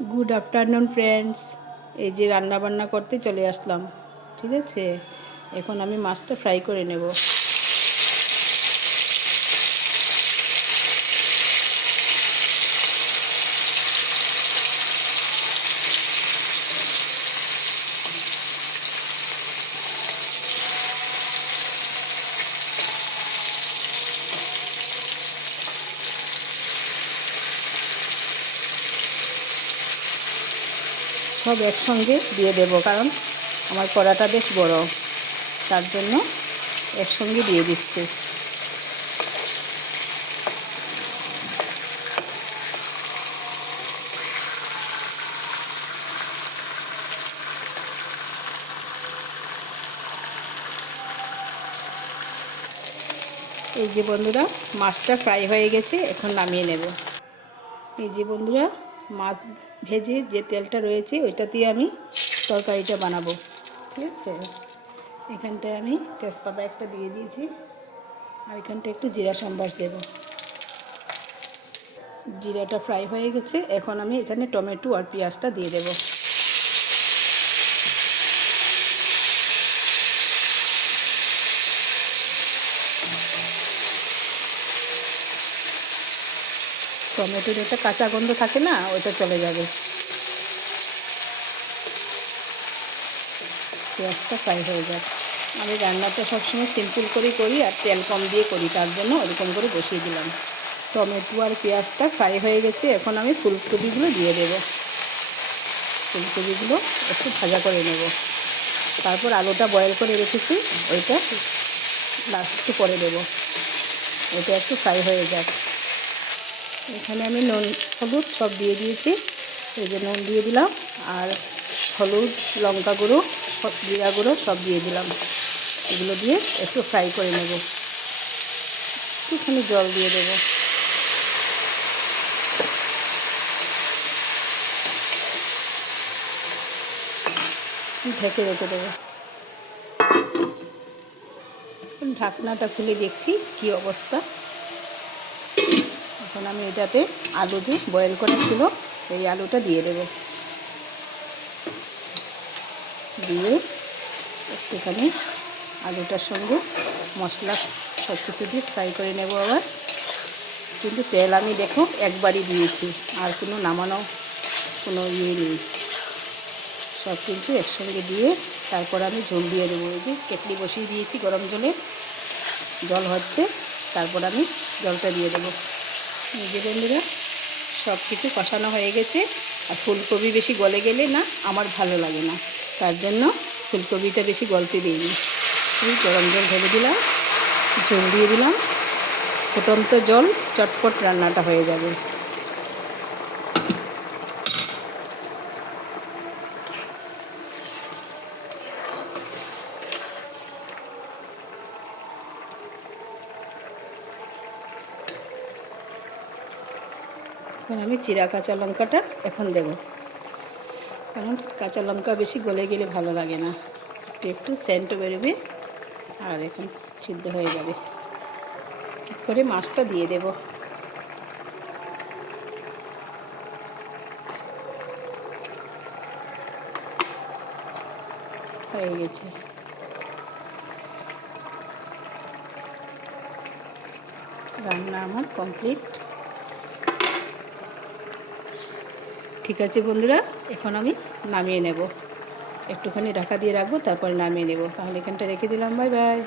Good afternoon friends. এই যে রান্না বান্না করতে চলে আসলাম। ঠিক আছে, এখন আমি মাছটা ফ্রাই করে নেব। সব একসঙ্গে দিয়ে দেব, কারণ আমার কড়াটা বেশ বড়, তার জন্য একসঙ্গে দিয়ে দিচ্ছি। এই যে বন্ধুরা, মাছটা ফ্রাই হয়ে গেছে, এখন নামিয়ে নেব। এই যে বন্ধুরা, মাছ ভেজে যে তেলটা রয়েছে ওইটা দিয়ে আমি তরকারিটা বানাবো। ঠিক আছে, এখানটায় আমি তেজপাতা একটা দিয়ে দিয়েছি, আর এখানটা একটু জিরা সম্বাস দেব। জিরাটা ফ্রাই হয়ে গেছে, এখন আমি এখানে টমেটো আর পেঁয়াজটা দিয়ে দেব। টমেটোর একটা কাঁচা গন্ধ থাকে না, ওইটা চলে যাবে। পেঁয়াজটা ফ্রাই হয়ে যায়। আমি রান্নাটা সবসময় সিম্পল করেই করি আর তেল কম দিয়ে করি, তার জন্য ওরকম করে বসিয়ে দিলাম। টমেটো আর পেঁয়াজটা ফ্রাই হয়ে গেছে, এখন আমি ফুলকপিগুলো দিয়ে দেব। ফুলকপিগুলো একটু ভাজা করে নেব। তারপর আলুটা বয়েল করে রেখেছি, ওইটা লাস্টে পরে দেব। ওইটা একটু ফ্রাই হয়ে যাক। এখানে আমি নুন হলুদ সব দিয়ে দিয়েছি। এই যে নুন দিয়ে দিলাম, আর হলুদ, লঙ্কা গুঁড়ো, জিরা গুঁড়ো সব দিয়ে দিলাম। এগুলো দিয়ে একটু ফ্রাই করে নেব। একটুখানি জল দিয়ে দেবো। ঢেকে রেখে দেবো। ঢাকনাটা খুলে দেখছি কি অবস্থা। এখন আমি এটাতে আলু যে বয়েল করা ছিল, এই আলুটা দিয়ে দেব। দিয়ে একটুখানি আলুটার সঙ্গে মশলা সব কিছু দিয়ে ফ্রাই করে নেব আবার। কিন্তু তেল আমি দেখো একবারই দিয়েছি, আর কোনো নামানো কোনো ইয়ে নেই। সব কিন্তু একসঙ্গে দিয়ে তারপর আমি ঝোল দিয়ে দেবো। এই যে কেটলি বসিয়ে দিয়েছি, গরম জলে জল হচ্ছে, তারপর আমি জলটা দিয়ে দেবো। এই যে বন্ধুরা, সব কিছু কষানো হয়ে গেছে। আর ফুলকপি বেশি গলে গেলে না আমার ভালো লাগে না, তার জন্য ফুলকপিটা বেশি গলতে দিইনি। এই গরম জল ঢেলে দিলাম, ঝোল দিয়ে দিলাম। ফুটন্ত জল, চটপট রান্নাটা হয়ে যাবে। এখন আমি চিরা কাঁচা লঙ্কাটা এখন দেবো, কারণ কাঁচা লঙ্কা বেশি গলে গেলে ভালো লাগে না। একটু একটু সেন্টও বেরোবে, আর এখন সিদ্ধ হয়ে যাবে। ঠিক করে মাছটা দিয়ে দেব। হয়ে গেছে। রান্না আমার কমপ্লিট। ঠিক আছে বন্ধুরা, এখন আমি নামিয়ে নেব। একটুখানি ঢাকা দিয়ে রাখবো, তারপর নামিয়ে নেব। তাহলে এখানটা রেখে দিলাম। Bye bye.